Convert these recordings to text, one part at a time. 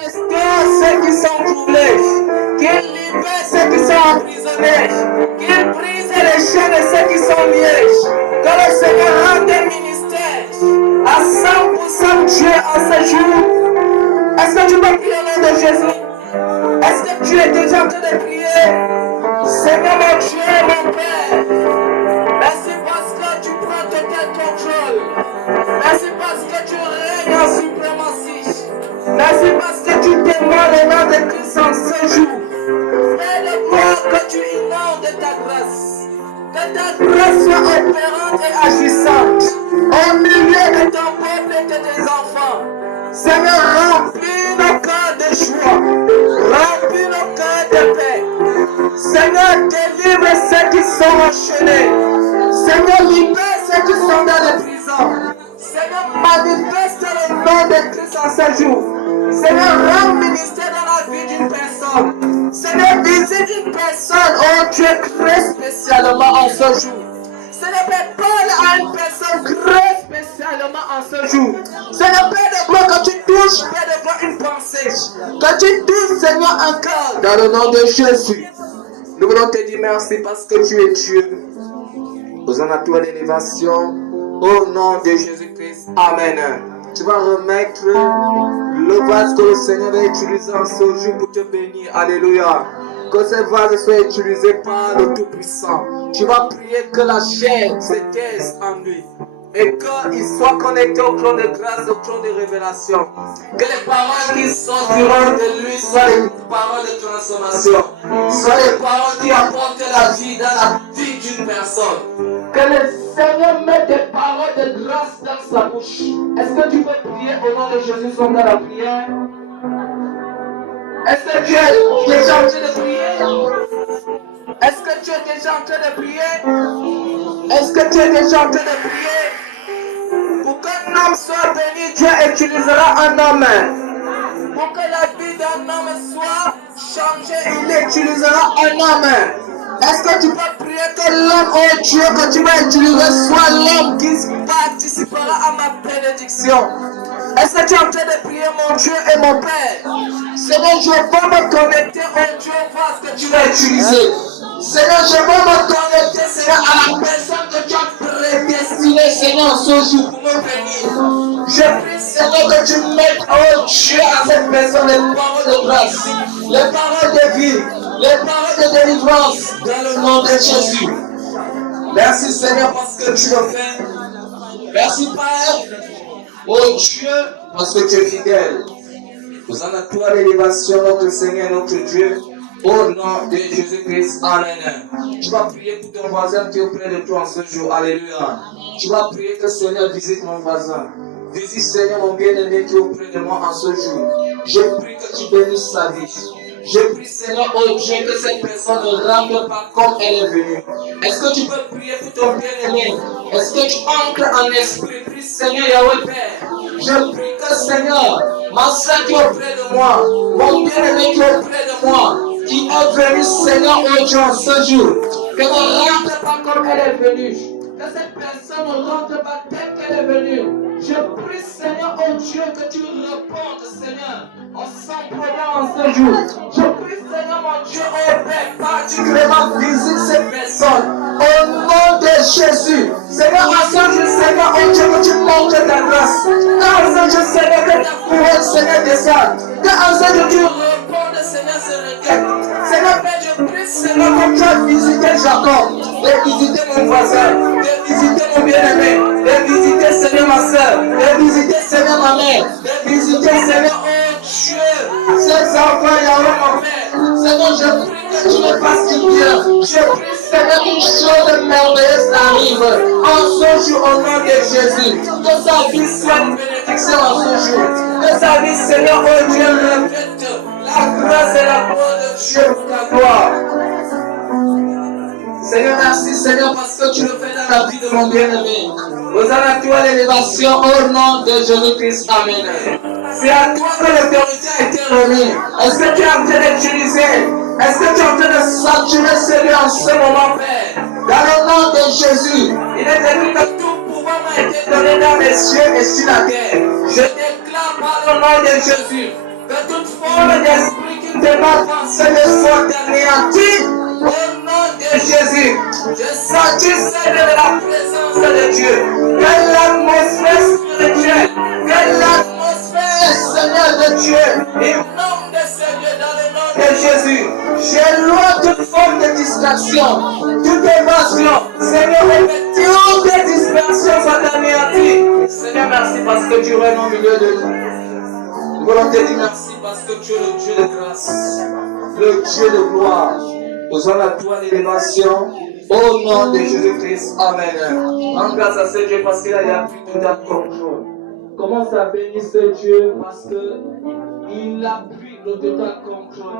Ceux qui sont troublés, qu'il libère ceux qui sont emprisonnés, qu'il brise les chaînes de ceux qui sont liés, que le Seigneur rende un ministère à 100% Dieu en ce jour. Est-ce que tu peux prier au nom de Jésus? Est-ce que tu es déjà en train de prier? Seigneur mon Dieu, mon Père, merci parce que tu prends total contrôle. Merci parce que tu règnes en suprématie. Merci parce que tu demandes le nom de Christ en ce jour. Fais de moi que tu inondes ta grâce. Que ta grâce soit opérante et agissante au milieu de ton peuple et de tes enfants. Seigneur, remplis nos cœurs de joie. Remplis nos cœurs de paix. Seigneur, délivre ceux qui sont enchaînés. Seigneur, libère ceux qui sont dans les prisons. Seigneur, manifeste le nom de Christ en ce jour. Seigneur, rends ministère dans la vie d'une personne. Seigneur, visite une personne, oh Dieu, très spécialement en ce jour. Seigneur, Père, parle à une personne très spécialement en ce jour. Seigneur, Père de gloire, que tu touches, Père de gloire, une pensée. Que tu touches, Seigneur, un cœur. Dans le nom de Jésus, nous voulons te dire merci parce que tu es Dieu. Nous en avons l'élévation. Au nom de Jésus-Christ. Amen. Tu vas remettre le vase que le Seigneur va utiliser en ce jour pour te bénir. Alléluia. Que ce vase soit utilisé par le Tout-Puissant. Tu vas prier que la chair se taise en lui. Et qu'il soit connecté au trône de grâce, au trône de révélation. Que les paroles qui sortiront de lui soient les paroles de transformation. Soient les paroles qui apportent la vie dans la vie d'une personne. Que le Seigneur mette des paroles de grâce dans sa bouche. Est-ce que tu peux prier au nom de Jésus dans la prière? Est-ce que tu es déjà en train de prier? Est-ce que tu es déjà en train de prier? Est-ce que tu es déjà en train de prier? Pour qu'un homme soit béni, Dieu utilisera un homme. Pour que la vie d'un homme soit changée, il utilisera un homme. Est-ce que tu peux prier que l'homme, oh Dieu, que tu vas utiliser soit l'homme qui participera à ma bénédiction? Est-ce que tu es en train de prier, mon Dieu et mon Père? Seigneur, je vais me connecter, oh Dieu, voir ce que tu vas utiliser. Seigneur, je vais me connecter, Seigneur, à la personne que tu as prédestinée, Seigneur, ce jour pour me bénir. Je prie, Seigneur, que tu mettes, oh Dieu, à cette personne les paroles de grâce, les paroles de vie, les paroles de délivrance, dans le nom de Jésus. Merci, Seigneur, parce que tu le fais. Merci, Père. Oh Dieu, parce que tu es fidèle. Nous en avons toi l'élévation, notre Seigneur, notre Dieu. Au nom de Jésus-Christ, Amen. Tu vas prier pour ton voisin qui est auprès de toi en ce jour. Alléluia. Tu vas prier que le Seigneur visite mon voisin. Visite, Seigneur, mon bien-aimé qui est auprès de moi en ce jour. Je prie que tu bénisses sa vie. Je prie, Seigneur, oh Dieu, que cette personne ne rentre pas comme elle est venue. Est-ce que tu peux prier pour ton bien-aimé? Est-ce que tu entres en esprit? Prie, Seigneur, Yahweh Père. Je prie que, Seigneur, ma soeur qui est auprès de moi, mon bien-aimé qui est auprès de moi, qui est venu, Seigneur, oh Dieu, en ce jour, que ne rentre pas comme elle est venue. Que cette personne ne rentre pas telle qu'elle est venue. Je prie, Seigneur, oh Dieu, que tu répondes, Seigneur, en sans problème en ce jour. Je prie, Seigneur, mon Dieu, oh Père, particulièrement visite ces personnes. Au nom de Jésus. Seigneur, en ce jour, Seigneur, oh Dieu, que tu montres ta grâce. En ce jour, Seigneur, que ta couronne, Seigneur, descende. Que en ce jour, tu répondes, Seigneur, ces requêtes. Seigneur, Père, je prie, Seigneur, comme tu as visité Jacob, de visiter mon voisin, de visiter mon bien-aimé, de visiter, Seigneur, ma soeur, de visiter, Seigneur, ma mère, de visiter, Seigneur, oh Dieu, ces enfants, Yahweh, mon Père. Seigneur, je prie que tu me fasses du bien. Je prie, Seigneur, qu'une chose merveilleuse arrive en ce jour, au nom de Jésus. Que sa vie soit une bénédiction en ce jour. Que sa vie, Seigneur, oh Dieu, reflète la grâce et la gloire de Dieu pour ta gloire. Seigneur, merci, Seigneur, parce que tu le fais dans la vie de mon bien-aimé. Hosanna à toi l'élévation au nom de Jésus-Christ. Amen. C'est à toi que l'autorité a été remise. Est-ce que tu es en train d'utiliser? Est-ce que tu es en train de saturer celui en ce moment, Père? Dans le nom de Jésus, il est écrit que tout pouvoir m'a été donné dans les cieux et sur la terre. Je déclare par le nom de Jésus que de toute forme d'esprit qui te m'a pensé de soi d'anéantir, au nom de Jésus, je satisfais de la présence de Dieu, de l'atmosphère spirituelle, de l'atmosphère, Seigneur de Dieu, inonde Seigneur dans le nom de Jésus. J'éloigne toute forme de distraction, toute évasion, Seigneur, toute dispersion soit anéantie. Seigneur, merci parce que tu règnes au milieu de nous. Nous voulons te dire merci parce que tu es le Dieu de grâce, le Dieu de gloire. Nous allons à toi l'élévation au nom de Jésus-Christ. Amen. En grâce à ce Dieu parce qu'il a pris tout à contrôle. Commence à bénir ce Dieu parce qu'il a pris le total contrôle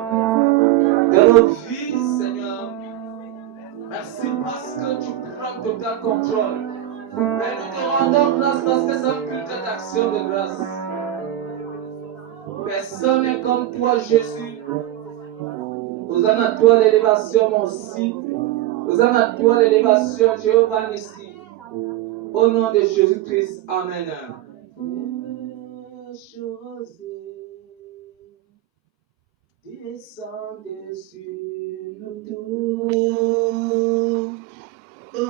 de notre vie, Seigneur. Merci parce que tu prends total contrôle. Et nous te rendons grâce parce que c'est une culte d'action de grâce. Personne n'est comme toi, Jésus. Nous avons à toi l'élévation, mon si. Nous avons à toi l'élévation, Jéhovah Nissi. Au nom de Jésus-Christ, Amen. Descendez sur nous tous, ô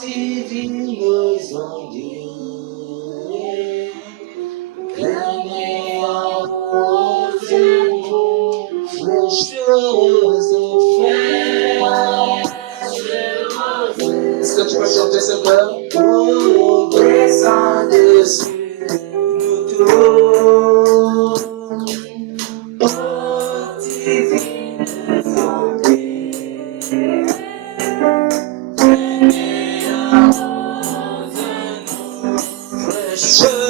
divines ondes, venez en nous, choses frères. Est-ce que tu peux chanter ce chœur? Oh, descendez sur nous tous, ô divines ondes, venez en nous, choses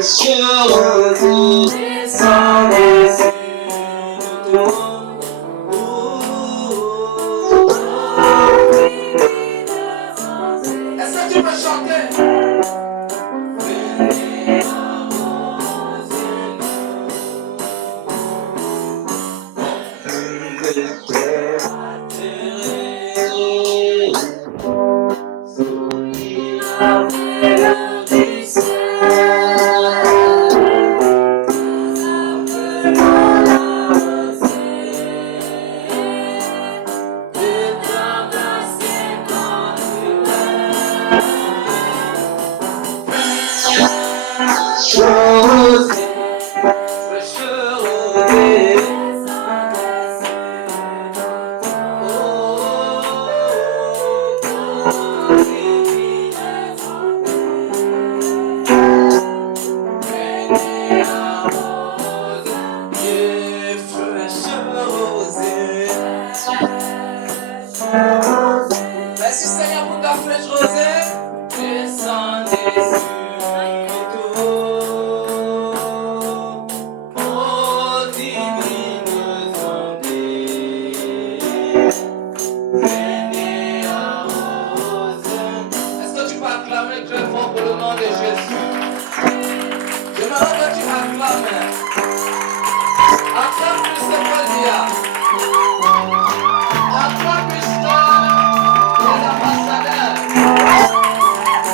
choses descendez sur nous. Est-ce que tu peux chanter? Merci Seigneur pour ta flèche rosée. Descendez sur nous, ô divines ondes, venez arroser. Est-ce que tu peux acclamer très fort pour le nom de Jésus? J'aimerais que tu acclames. Acclame plus que Paul dit. Acclame plus que l'ambassadeur.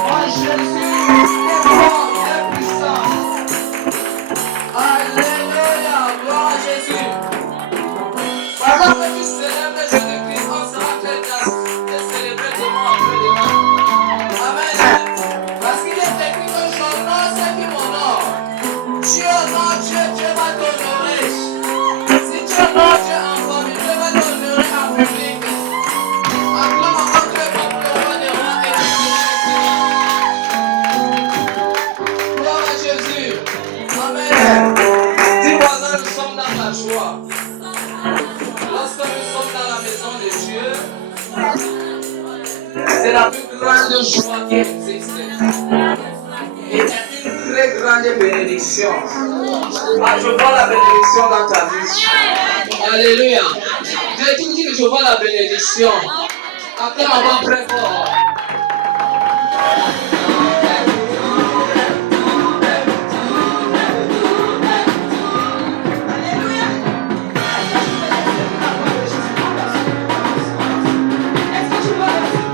Oh Jésus est fort et puissant. Alléluia, gloire à Jésus. Pendant que tu célèbres Jésus-Christ, on sera très grâce de célébrer demain après demain. Amen. Parce qu'il est écrit que j'honore ceux qui m'honorent. Tu honores Dieu, Dieu va t'honorer. Si tu honores Dieu encore, Dieu va t'honorer en public. Acclame encore très fort pour le roi des rois et le Seigneur. Gloire à Jésus. Amen. Dis voisin, nous sommes dans la joie. Lorsque nous sommes dans la maison de Dieu, c'est la plus grande joie qui existe. Et c'est une très grande bénédiction. Ah, je vois la bénédiction dans ta vie. Alléluia. Dieu dit que je vois la bénédiction. Acclame encore très fort. Est-ce que tu peux lancer?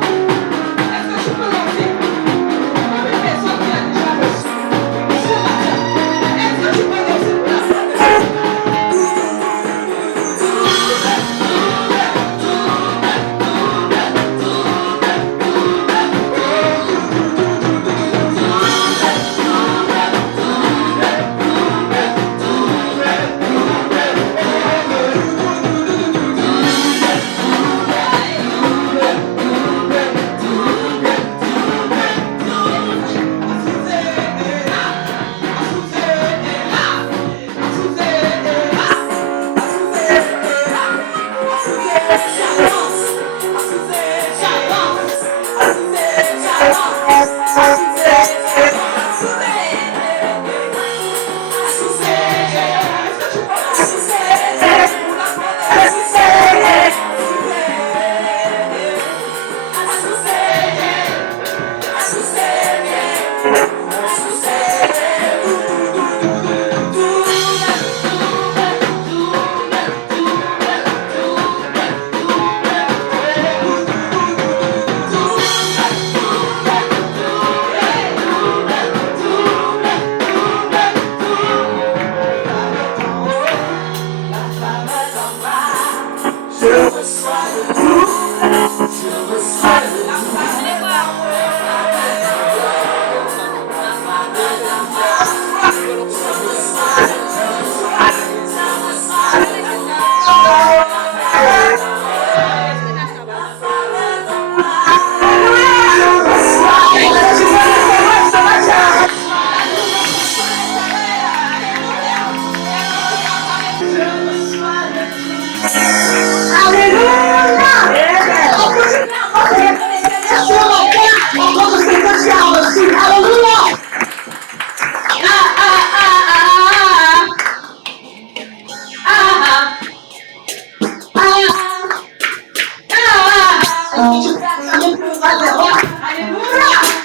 Si tu peux acclamer pour le roi des rois. Alléluia.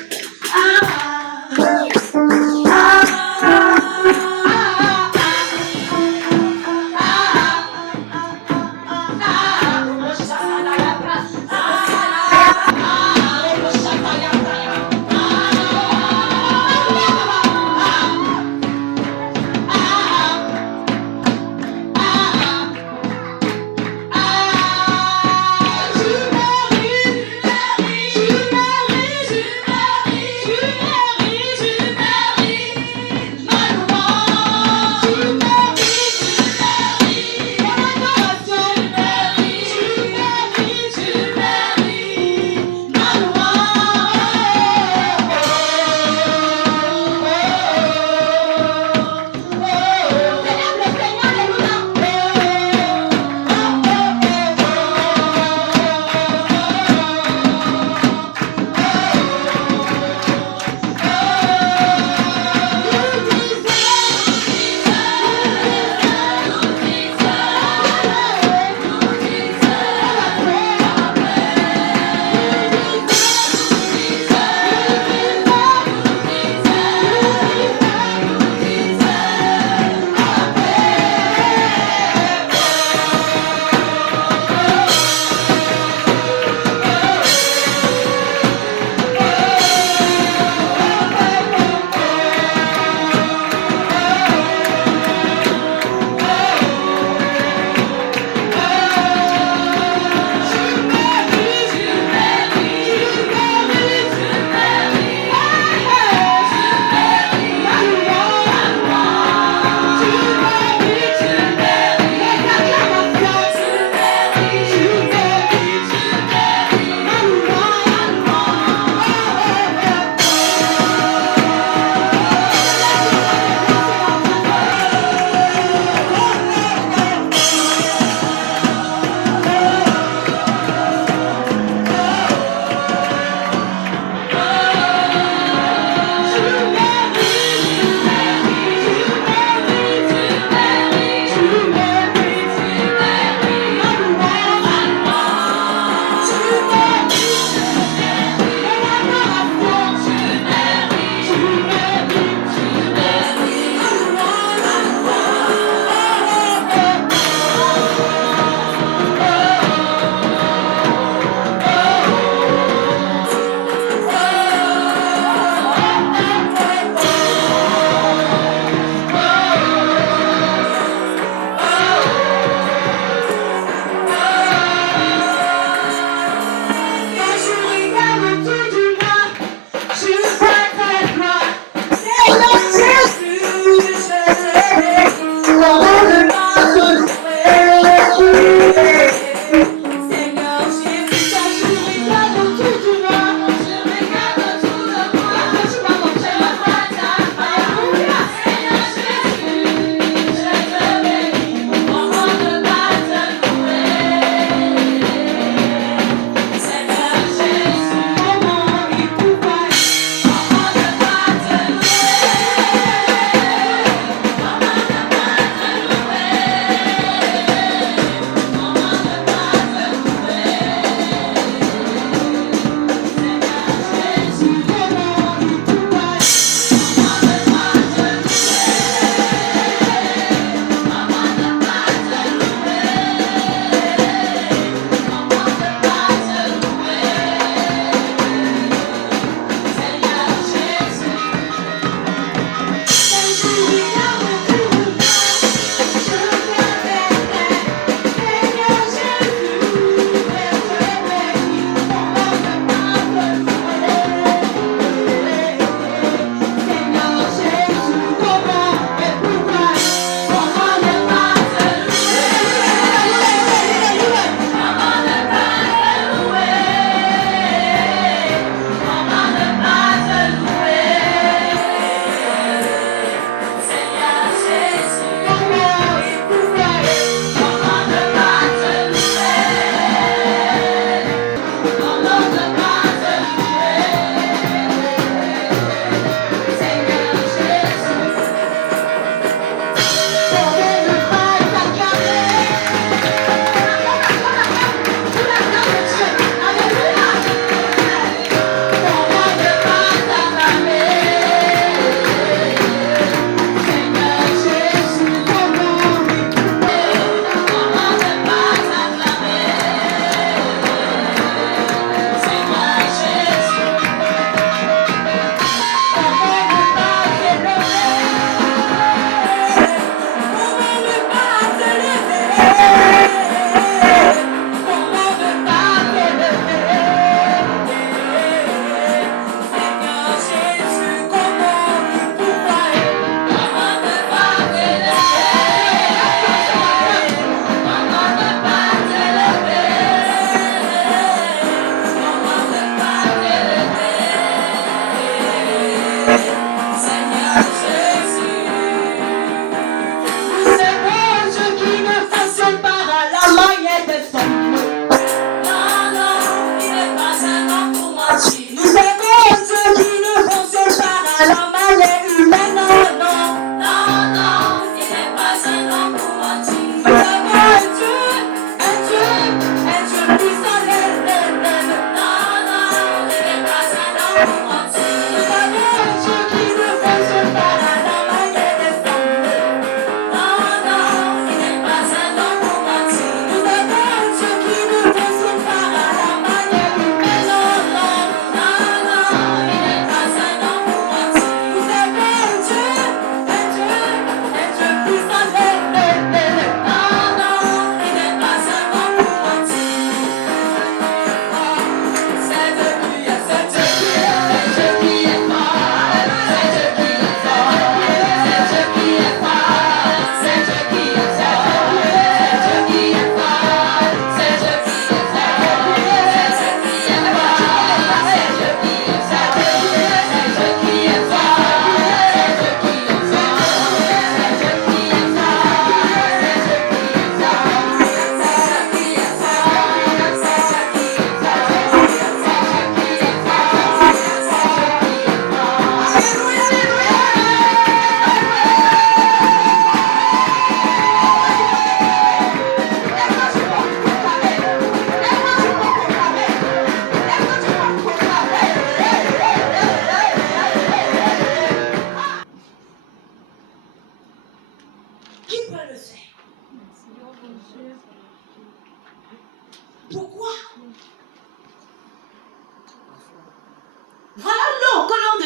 Tu mérites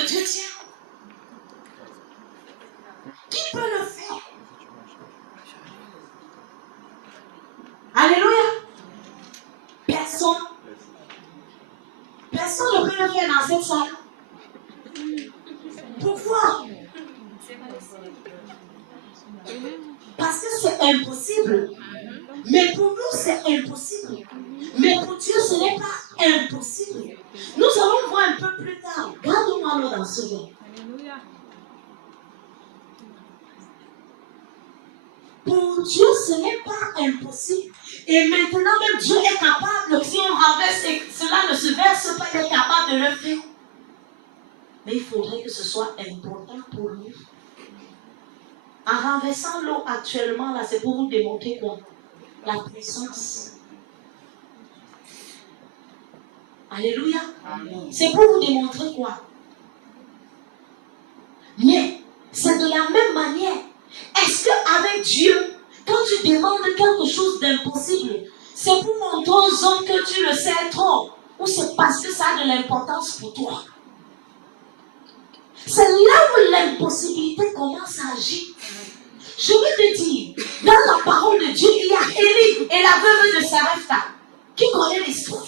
Dieu tient. Qui peut le faire? Alléluia. Personne. Personne ne peut le faire dans cette salle. Pourquoi? Parce que c'est impossible. Mais pour nous, c'est impossible. Mais pour Dieu, ce n'est pas impossible. Nous allons voir un peu plus tard. Gardons-moi dans ce verre. Pour Dieu, ce n'est pas impossible. Et maintenant, même Dieu est capable, si on renverse et cela ne se verse pas, il est capable de le faire. Mais il faudrait que ce soit important pour nous. En renversant l'eau actuellement, là, c'est pour vous démontrer quoi? La puissance. Alléluia. C'est pour vous démontrer quoi? Mais c'est de la même manière. Est-ce qu'avec Dieu, quand tu demandes quelque chose d'impossible, c'est pour montrer aux hommes que tu le sais trop, ou c'est parce que ça a de l'importance pour toi? C'est là où l'impossibilité commence à agir. Je vais te dire, dans la parole de Dieu, il y a Élie et la veuve de Sarepta. Qui connaît l'histoire?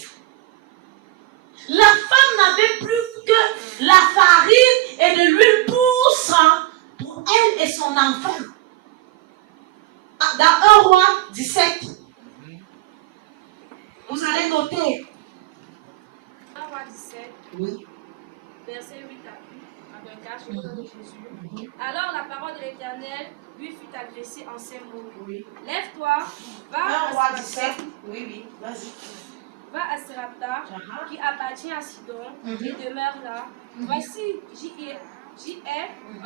La femme n'avait plus que la farine et de l'huile pour elle et son enfant. Dans 1 Roi 17. Vous allez noter. 1 Roi 17. Oui. Verset 8 à 24, je vous donne Jésus. Alors la parole de l'Éternel lui fut adressée en ces mots. Oui. Lève-toi, va 1 Roi à 17. Sarepta, Oui, vas-y. va à Sarepta, qui appartient à Sidon, et demeure là. Voici, j'y ai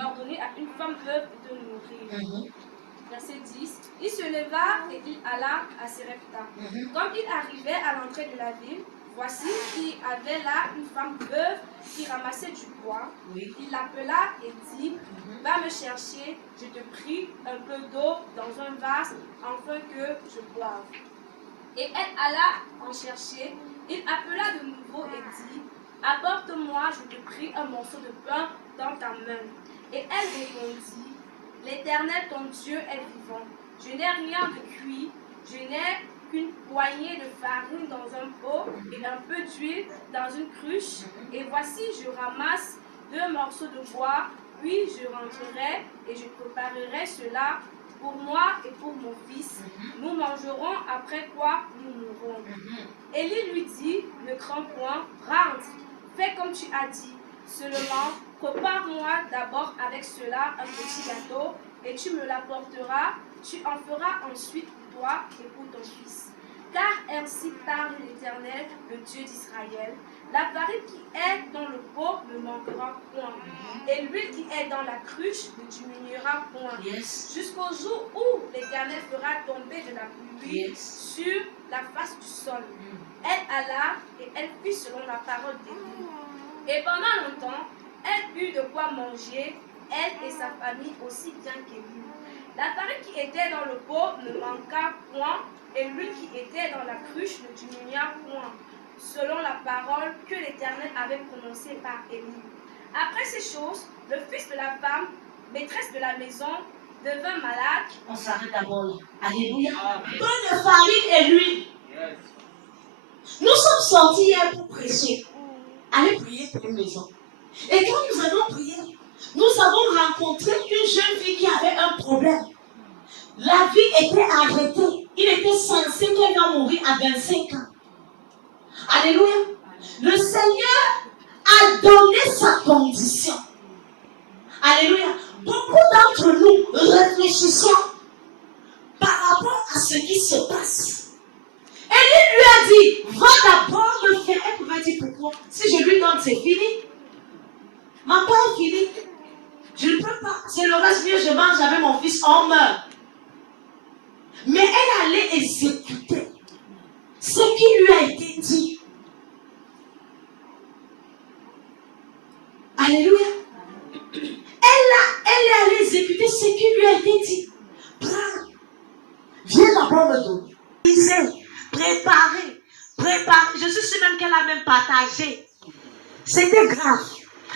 ordonné à une femme veuve de te nourrir. Verset 10. Il se leva et il alla à Sarepta. Comme il arrivait à l'entrée de la ville, voici qu'il y avait là une femme veuve qui ramassait du bois. Oui. Il l'appela et dit, va me chercher, je te prie, un peu d'eau dans un vase, afin que je boive. Et elle alla en chercher. Il appela de nouveau et dit, apporte-moi, je te prie, un morceau de pain dans ta main. Et elle répondit, l'Éternel ton Dieu est vivant. Je n'ai rien de cuit, je n'ai qu'une poignée de farine dans un pot et un peu d'huile dans une cruche. Et voici, je ramasse 2 morceaux de bois, puis je rentrerai et je préparerai cela pour moi et pour mon fils. Nous mangerons, après quoi nous mourrons. Élie lui dit, ne crains point, rentre, fais comme tu as dit. Seulement, prépare-moi d'abord avec cela un petit gâteau et tu me l'apporteras. Tu en feras ensuite pour toi et pour ton fils. Car ainsi parle l'Éternel, le Dieu d'Israël. La farine qui est dans le pot ne manquera point. Et l'huile qui est dans la cruche ne diminuera point. Jusqu'au jour où l'Éternel fera tomber de la pluie sur la face du sol. Elle alla et elle fit selon la parole d'Élie. Et pendant longtemps, elle eut de quoi manger, elle et sa famille aussi bien qu'Élie. La farine qui était dans le pot ne manqua point, et l'huile qui était dans la cruche ne diminua point, selon la parole que l'Éternel avait prononcée par Élie. Après ces choses, le fils de la femme, maîtresse de la maison, devint malade. On s'arrête d'abord là. Alléluia. Pain de farine et l'huile. Nous sommes sortis hier pour prêcher. Allez prier pour une maison. Et quand nous avons prié, nous avons rencontré une jeune fille qui avait un problème. La vie était arrêtée. Il était censé qu'elle va mourir à 25 ans. Alléluia. Le Seigneur a donné sa condition. Alléluia. Beaucoup d'entre nous réfléchissons par rapport à ce qui se passe. Élie lui a dit, va d'abord me faire. Elle pouvait dire pourquoi? Si je lui donne, c'est fini. Ma part est finie. Je ne peux pas. C'est le reste mieux, je mange avec mon fils, on meurt. Mais elle allait exécuter ce qui lui a été dit. Alléluia. Elle est allée exécuter ce qui lui a été dit. Prends. Viens d'abord me donner. Préparer. Je suis sûre même qu'elle a même partagé. C'était grave.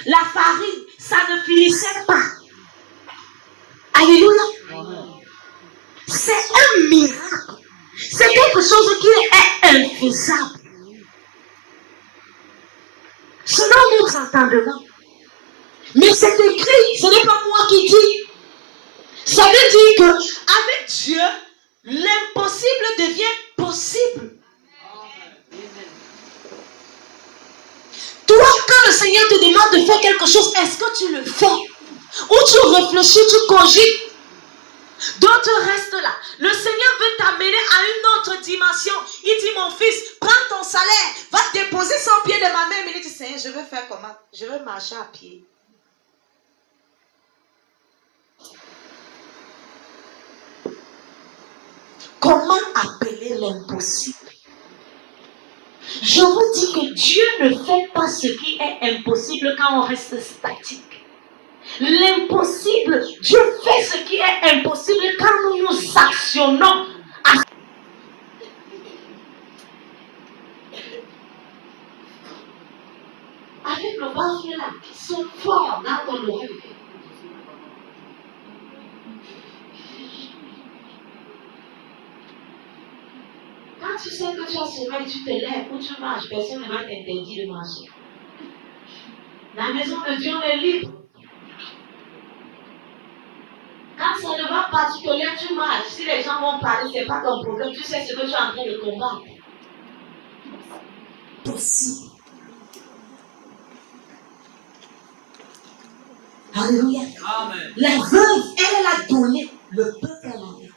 la farine, ça ne finissait pas. Alléluia. C'est un miracle. C'est quelque chose qui est infaisable. Selon notre entendement. Mais c'est écrit, ce n'est pas moi qui dis. Ça veut dire que avec Dieu, l'impossible devient possible. Toi, quand le Seigneur te demande de faire quelque chose, est-ce que tu le fais? Ou tu réfléchis, tu cogites? D'autres restent là. Le Seigneur veut t'amener à une autre dimension. Il dit, mon fils, prends ton salaire, va déposer son pied de ma main. Mais il dit, Seigneur, je vais faire comment? Je vais marcher à pied. Comment appeler l'impossible? Je vous dis que Dieu ne fait pas ce qui est impossible quand on reste statique. L'impossible, Dieu fait ce qui est impossible quand nous nous actionnons. Avec le baffle là, qui sont forts dans ton oreille. Quand tu sais que tu as sommeil, tu te lèves ou tu marches, personne ne va t'interdire de marcher. La maison de Dieu, on est libre. Quand ça ne va pas, tu te lèves, tu marches. Si les gens vont parler, ce n'est pas ton problème. Tu sais ce que tu es en train de combattre. Possible. Alléluia. Amen. La veuve, elle a donné le peu qu'elle avait.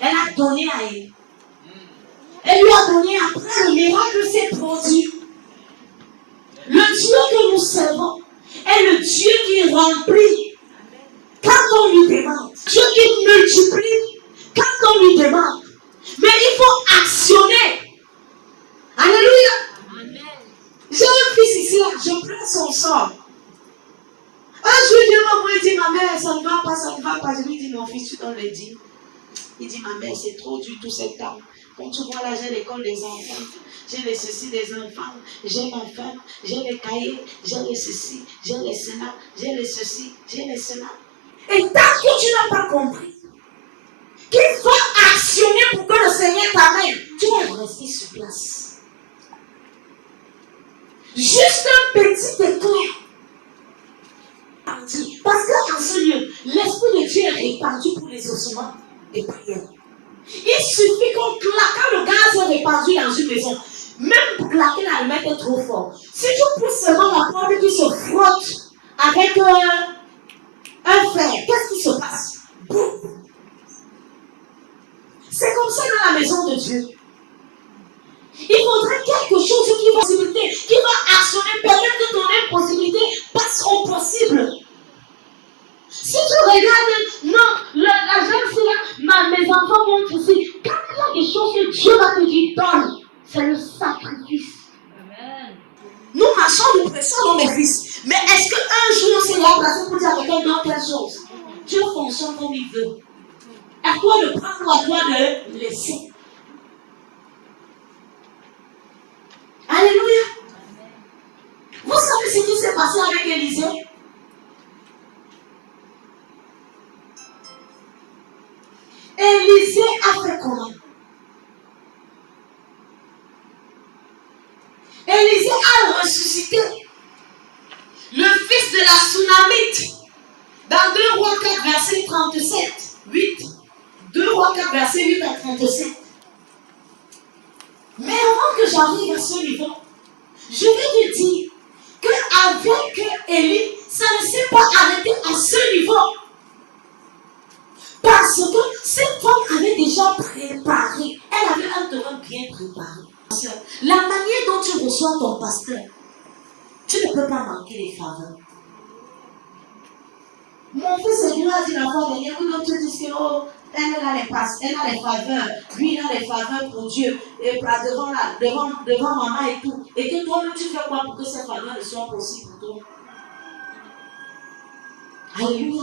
Elle a donné à elle. Elle lui a donné après, le miracle s'est produit. Le Dieu que nous servons est le Dieu qui remplit quand on lui demande. Dieu qui multiplie quand on lui demande. Mais il faut actionner. Alléluia. Amen. J'ai un fils ici, là, je prends son sort. Un jour, Dieu m'a dit, ma mère, ça ne va pas, ça ne va pas. Je lui dis, mon fils, tu dois le dire. Il dit, ma mère, c'est trop dur tout ce temps. Comme tu vois là, j'ai l'école des enfants, j'ai les ceci des enfants, j'ai ma femme, j'ai les cahiers, j'ai les ceci, j'ai les cela, j'ai les ceci, j'ai les cela. Et tant que tu n'as pas compris qu'il faut actionner pour que le Seigneur t'amène, tu vas rester sur place. Juste un petit éclair. Parce qu'en ce lieu, l'Esprit de Dieu est répandu pour les ossements des prières. Il suffit qu'on claque, quand le gaz est répandu dans une maison, même pour claquer l'allumette est trop fort. Si tu pousses seulement la porte qui se frotte avec un fer, qu'est-ce qui se passe? Boum. C'est comme ça dans la maison de Dieu. Il faudrait quelque chose qui va actionner, permettre que ton impossibilité passe au possible. Si tu regardes, non, la jeune fille là, mes enfants vont ici. Quand il y a des choses que Dieu va te dire, donne, c'est le sacrifice. Amen. Nous marchons, nous pressons dans mes fils. Mais est-ce qu'un jour, c'est la place pour dire à quelqu'un dans quelle chose? Dieu fonctionne comme il veut. À toi de prendre ou à toi de laisser. Alléluia. Vous savez ce qui s'est passé avec Élisée? Élisée a fait comment? Élisée a ressuscité le fils de la Sunamite dans 2 Rois 4, verset 37, 8. 2 Rois 4, verset 8 à 37. Mais avant que j'arrive à ce niveau, je vais te dire qu'avec Élie, ça ne s'est pas arrêté à ce niveau. Parce que cette femme avait déjà préparé. Elle avait un terrain bien préparé. La manière dont tu reçois ton pasteur, tu ne peux pas manquer les faveurs. Mon fils est venu à dire la fois dernière, vous d'autres disent que oh, elle a les faveurs, lui il a les faveurs pour Dieu, et devant maman et tout. Et que toi-même tu fais quoi pour que ces faveurs ne soient possibles pour toi? Alléluia.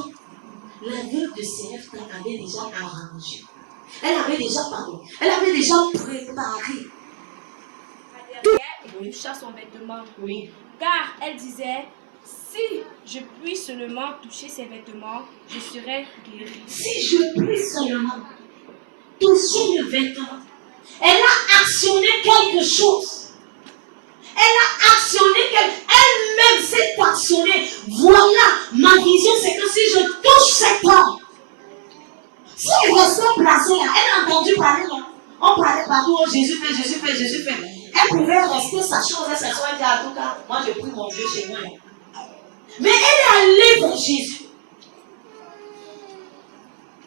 La veuve de Séraphin avait déjà arrangé. Elle avait déjà préparé. Elle toucha son vêtement. Oui. Car elle disait, Si je puis seulement toucher ses vêtements, je serai guérie. Si je puis seulement toucher le vêtement, elle a actionné quelque chose. Elle a actionné elle-même s'est actionnée. Voilà, ma vision, c'est que si je touche cet homme, si elle restait placée là, elle a entendu parler là. On parlait partout, oh, Jésus fait, Jésus fait, Jésus fait. Elle pouvait rester sa chose, elle s'assoit et dire, en tout cas, moi je prie mon Dieu chez moi. Mais elle est allée vers Jésus.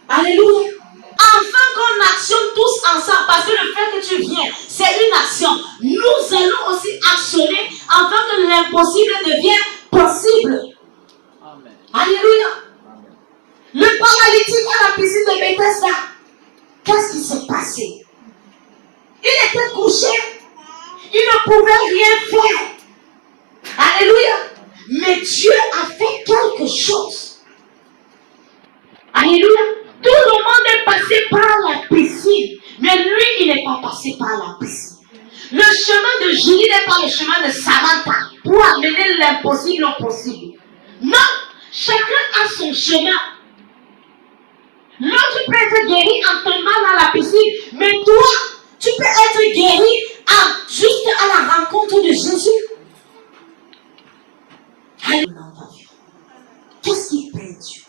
Alléluia. Afin qu'on actionne tous ensemble, parce que le fait que tu viens, c'est une action. Nous allons aussi actionner afin que l'impossible devienne possible. Amen. Alléluia. Amen. Le paralytique à la piscine de Bethesda, qu'est-ce qui s'est passé? Il était couché, il ne pouvait rien faire. Alléluia. Mais Dieu a fait quelque chose. Alléluia. Tout le monde est passé par la piscine. Mais lui, il n'est pas passé par la piscine. Le chemin de Julie n'est pas le chemin de Samantha pour amener l'impossible au possible. Non, chacun a son chemin. L'autre peut être guéri en tombant dans la piscine. Mais toi, tu peux être guéri juste à la rencontre de Jésus. Qu'est-ce qui perd Dieu?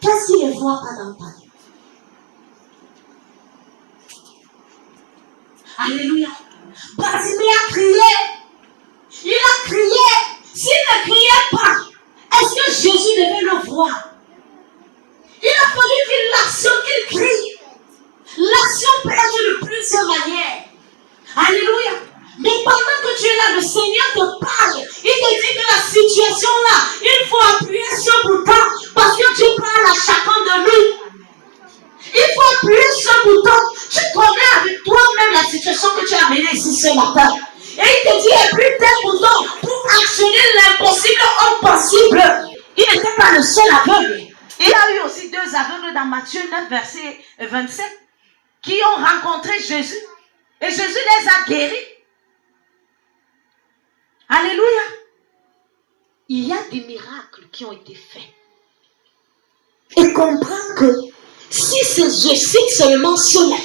Qu'est-ce qu'il ne voit pas dans ta vie? Alléluia. Bartimée a crié. Il a crié. S'il ne criait pas, est-ce que Jésus devait le voir? Il a fallu qu'il l'actionne, qu'il crie. L'action peut être de plusieurs manières. Alléluia. Mais pendant que tu es là, le Seigneur te parle. Il te dit que la situation là, il faut appuyer sur le bouton parce que Dieu parle à chacun de nous. Il faut appuyer sur le bouton. Tu connais avec toi-même la situation que tu as amenée ici ce matin. Et il te dit appuie tel bouton pour actionner l'impossible au possible. Il n'était pas le seul aveugle. Il y a eu aussi 2 aveugles dans Matthieu 9, verset 27 qui ont rencontré Jésus. Et Jésus les a guéris. Alléluia. Il y a des miracles qui ont été faits. Et comprends que si je cite seulement cela,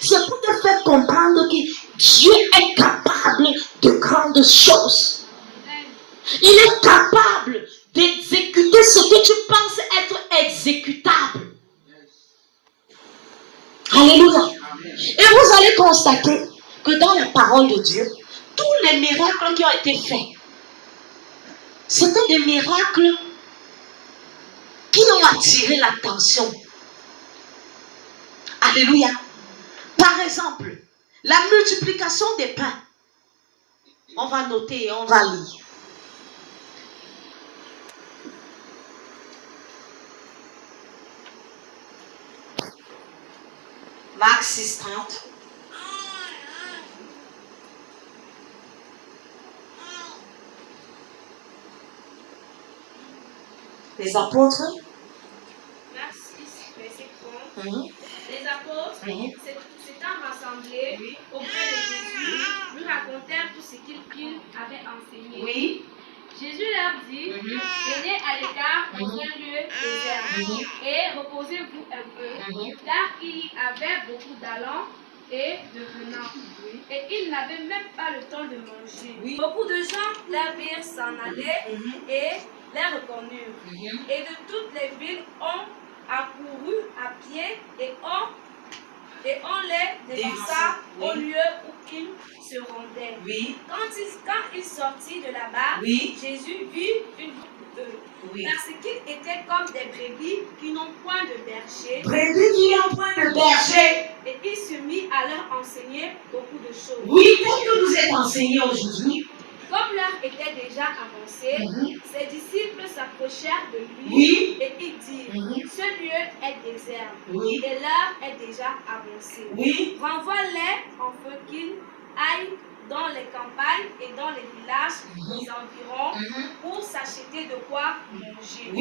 c'est pour te faire comprendre que Dieu est capable de grandes choses. Il est capable d'exécuter ce que tu penses être exécutable. Alléluia. Et vous allez constater que dans la parole de Dieu, tous les miracles qui ont été faits, c'était des miracles qui ont attiré l'attention. Alléluia. Par exemple, la multiplication des pains. On va noter et on va lire. Marc 6, 30. Les apôtres. Marc 6, verset 30. Les apôtres, s'étant rassemblés auprès de Jésus, lui racontèrent tout ce qu'ils avaient enseigné. Oui. Jésus leur dit, venez à l'écart dans un lieu désert et reposez-vous un peu, car il y avait beaucoup d'allants et de venants, et ils n'avaient même pas le temps de manger. Beaucoup de gens leur virent s'en aller et les reconnurent. Et de toutes les villes ont accouru à pied et on les dévissa au lieu où ils se rendaient. Quand il sortit de là-bas, Jésus vit une foule parce qu'ils étaient comme des brebis qui n'ont point de berger. Brebis qui n'ont point de berger. Et il se mit à leur enseigner beaucoup de choses. Oui, qu'est-ce que vous êtes enseigné aujourd'hui? Comme l'heure était déjà avancée, ses disciples s'approchèrent de lui et ils dirent, ce lieu est désert et l'heure est déjà avancée. Renvoie-les en feu qu'ils aillent dans les campagnes et dans les villages aux environs pour s'acheter de quoi manger.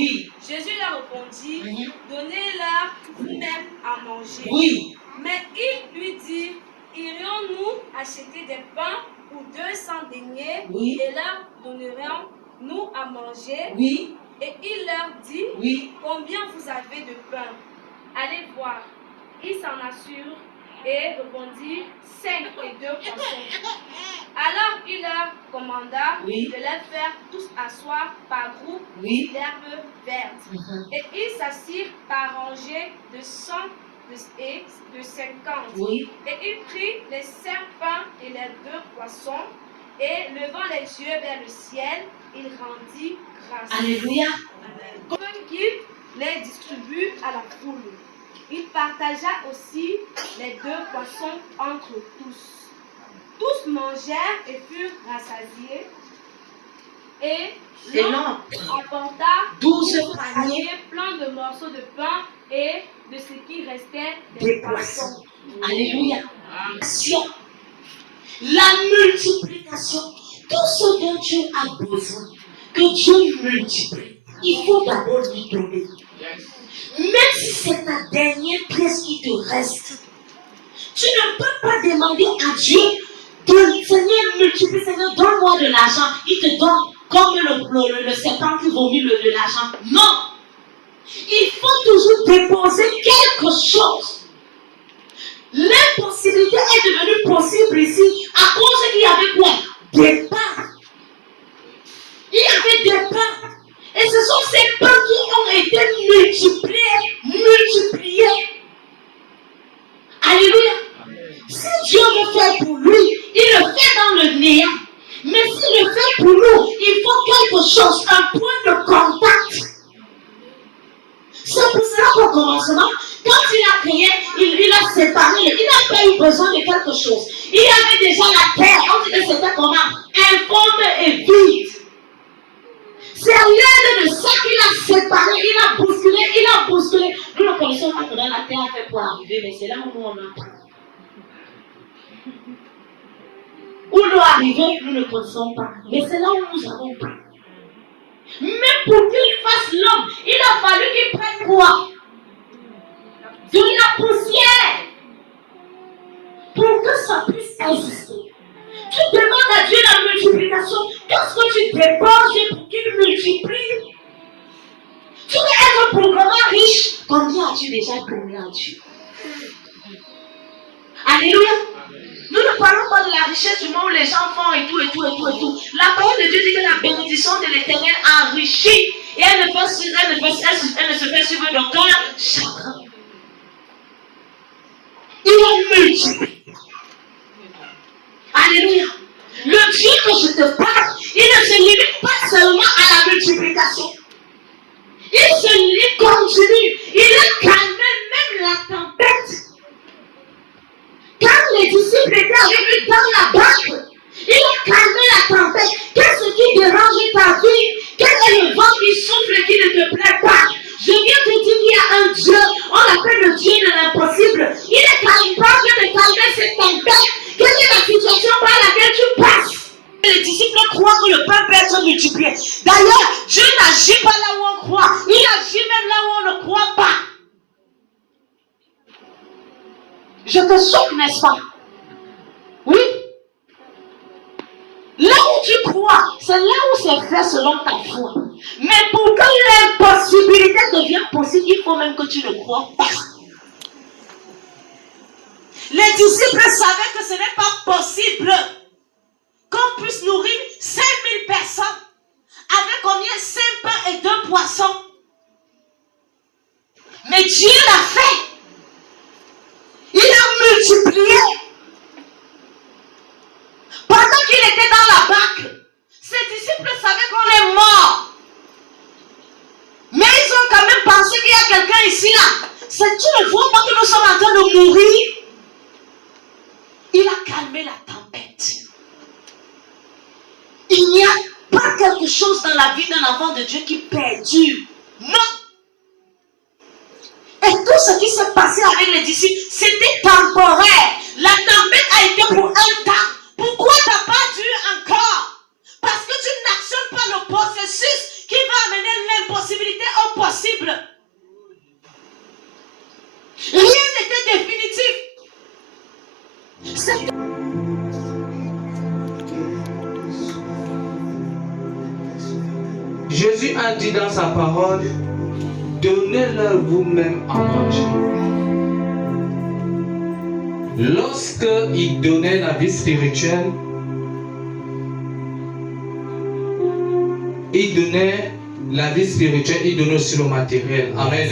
Jésus leur répondit, donnez-leur vous-même à manger. Mais ils lui dirent, irions-nous acheter des pains pour 200 deniers Oui. et leur donnerions-nous à manger? Oui. Et il leur dit, Oui. combien vous avez de pain? Allez voir. Ils s'en assurent et répondit 5 et 2 poissons. Alors il leur commanda Oui. de les faire tous asseoir par groupe Oui. sur l'herbe verte. Et ils s'assirent par rangées de 100 et de 50. Oui. Et il prit les 5 pains et les 2 poissons, et levant les yeux vers le ciel, il rendit grâce. Alléluia. Comme qu'il les distribue à la foule. Il partagea aussi les 2 poissons entre tous. Tous mangèrent et furent rassasiés. Et l'homme apporta 12 paniers pleins de morceaux de pain et de ce qui restait des poissons. Alléluia. La multiplication. Tout ce dont Dieu a besoin, que Dieu multiplie, il faut d'abord lui donner. Même si c'est ta dernière pièce qui te reste, tu ne peux pas demander à Dieu de Seigneur multiplie, Seigneur, donne-moi de l'argent. Il te donne comme le serpent qui vomit de l'argent. Non! Il faut toujours déposer quelque chose. L'impossibilité est devenue possible ici à cause qu'il y avait quoi? Des pains. Il y avait des pains. Et ce sont ces pains qui ont été multipliés. Alléluia. Si Dieu le fait pour lui, il le fait dans le néant. Mais s'il le fait pour nous, il faut quelque chose, un point de contact. C'est pour cela qu'au commencement, quand il a créé, il a séparé, il n'a pas eu besoin de quelque chose. Il y avait déjà la terre, on dit que c'était comment? Informe et vide. C'est à l'aide de ça qu'il a séparé, il a bousculé. Nous ne connaissons pas comment la terre a fait pour arriver, mais c'est là où on apprend. Où l'eau est arrivée, nous ne connaissons pas. Mais c'est là où nous avons pas. Mais pour qu'il fasse l'homme, il a fallu qu'il prenne quoi? De la poussière. Pour que ça puisse exister. Tu demandes à Dieu la multiplication. Qu'est-ce que tu dépenses pour qu'il multiplie? Tu veux être proprement riche. Combien as-tu déjà donné à Dieu? Alléluia. Nous ne parlons pas de la richesse du monde où les gens font et tout. La parole de Dieu dit que la bénédiction de l'Éternel enrichit et elle ne se fait suivre d'aucun chagrin. Il a multiplié. Alléluia. Le Dieu que je te parle, il ne se limite pas seulement à la multiplication. Il continue. Il a calmé même la tempête. Quand les disciples étaient avec lui dans la barque, il a calmé la tempête. Qu'est-ce qui dérange ta vie? Quel est le vent qui souffle et qui ne te plaît pas? Je viens te dire qu'il y a un Dieu, on l'appelle le Dieu de l'impossible. Il est capable de calmer cette tempête. Quelle est la situation par laquelle tu passes? Les disciples croient que le pain peut être multiplié. D'ailleurs, Dieu n'agit pas là où on croit. Il agit même là où on ne croit pas. Je te choque, n'est-ce pas? Oui. Là où tu crois, c'est là où c'est fait selon ta foi. Mais pour que l'impossibilité devienne possible, il faut même que tu ne crois pas. Les disciples savaient que ce n'est pas possible qu'on puisse nourrir 5000 personnes avec combien? 5 pains et 2 poissons. Mais Dieu l'a fait. Il a multiplié. Pendant qu'il était dans la barque, ses disciples savaient qu'on est mort. Mais ils ont quand même pensé qu'il y a quelqu'un ici là. Tu ne vois pas que nous sommes en train de mourir? Il a calmé la tempête. Il n'y a pas quelque chose dans la vie d'un enfant de Dieu qui perdure. Non. Et tout ce qui s'est passé avec les disciples, c'était temporaire. La tempête a été pour un temps. Pourquoi tu n'as pas dû encore? Parce que tu n'actionnes pas le processus qui va amener l'impossibilité au possible. Rien n'était définitif. C'est Jésus a dit dans sa parole, donnez-leur vous-même à manger. Lorsque il donnait la vie spirituelle, il donnait la vie spirituelle, il donnait aussi le matériel. Amen.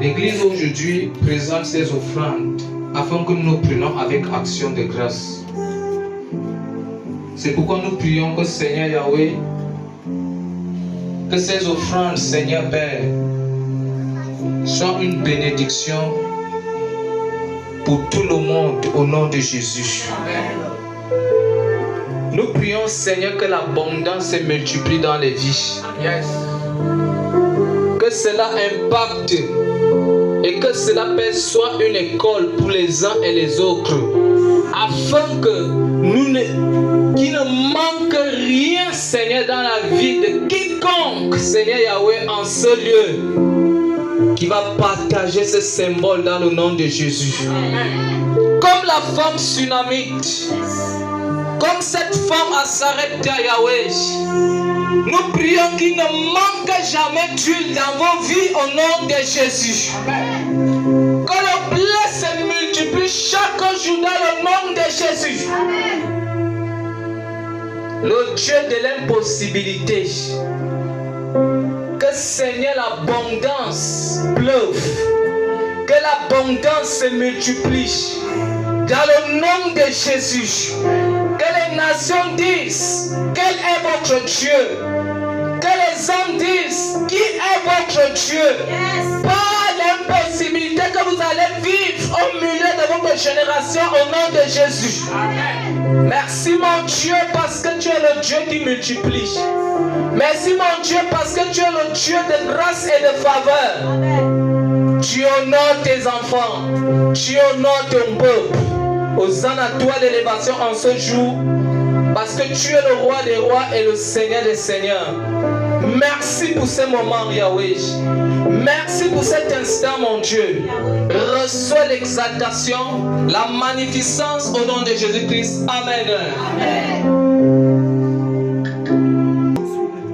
L'Église aujourd'hui présente ses offrandes afin que nous prions avec action de grâce. C'est pourquoi nous prions que Seigneur Yahweh, que ces offrandes, Seigneur Père, soient une bénédiction pour tout le monde au nom de Jésus. Nous prions, Seigneur, que l'abondance se multiplie dans les vies. Que cela impacte et que cela soit une école pour les uns et les autres, afin que qu'il ne manque rien, Seigneur, dans la vie de quiconque, Seigneur Yahweh, en ce lieu, qui va partager ce symbole dans le nom de Jésus. Comme la femme tsunamite, comme cette femme à Sarepta Yahweh, nous prions qu'il ne manque jamais d'huile dans vos vies au nom de Jésus. Que le blé se multiplie chaque jour dans le nom de Jésus. Le Dieu de l'impossibilité, que Seigneur l'abondance pleuve, que l'abondance se multiplie dans le nom de Jésus. Que les nations disent quel est votre Dieu, que les hommes disent qui est votre Dieu. Pas l'impossibilité que vous allez vivre au milieu de votre génération au nom de Jésus. Merci mon Dieu parce que tu es le Dieu qui multiplie. Merci mon Dieu parce que tu es le Dieu de grâce et de faveur. Tu honores tes enfants, tu honores ton peuple. Hosanna à toi l'élévation en ce jour, parce que tu es le roi des rois et le Seigneur des seigneurs. Merci pour ce moment, Yahweh. Merci pour cet instant, mon Dieu. Reçois l'exaltation, la magnificence au nom de Jésus-Christ. Amen.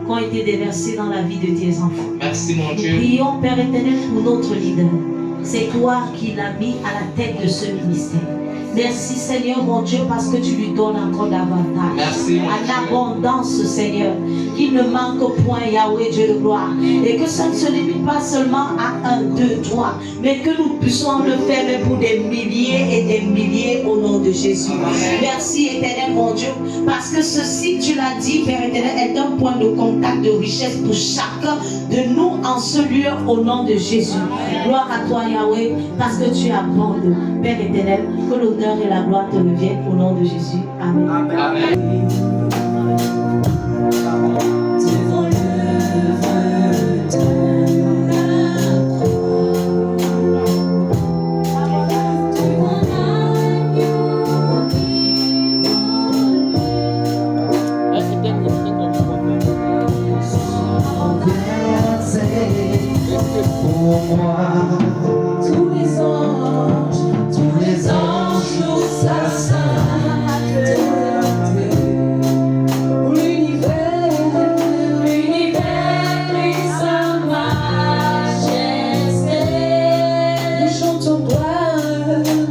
Qui ont été déversés dans la vie de tes enfants. Merci, mon Dieu. Prions, Père éternel, pour notre leader. C'est toi qui l'as mis à la tête de ce ministère. Merci Seigneur mon Dieu parce que tu lui donnes encore davantage. Merci. En abondance Seigneur. Qu'il ne manque point Yahweh Dieu de gloire. Et que ça ne se limite pas seulement à 1, 2, 3. Mais que nous puissions le faire même pour des milliers et des milliers au nom de Jésus. Merci éternel mon Dieu. Parce que ceci tu l'as dit Père éternel est un point de contact de richesse pour chacun de nous en ce lieu au nom de Jésus. Gloire à toi Yahweh parce que tu abondes Père éternel. Que l'honneur et la gloire te reviennent au nom de Jésus. Amen. Amen.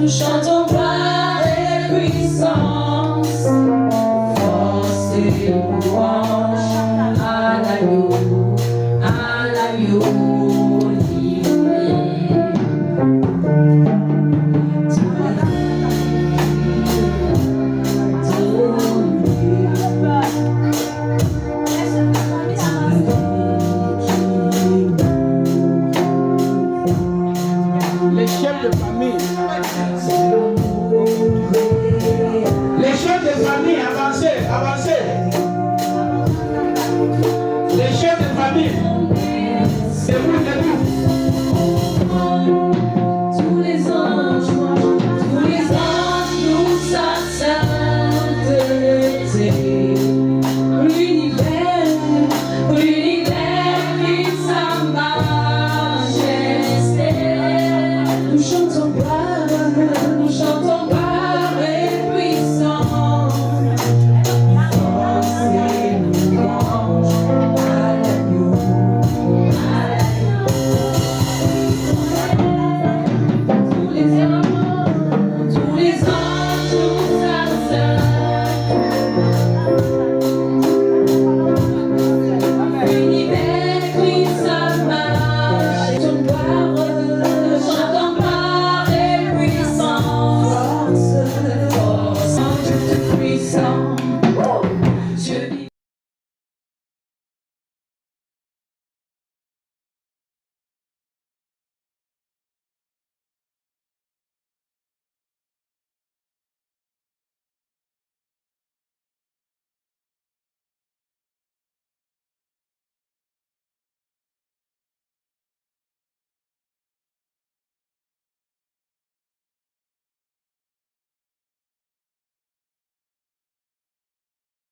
Chantons gloire et puissance, force et pouvoir.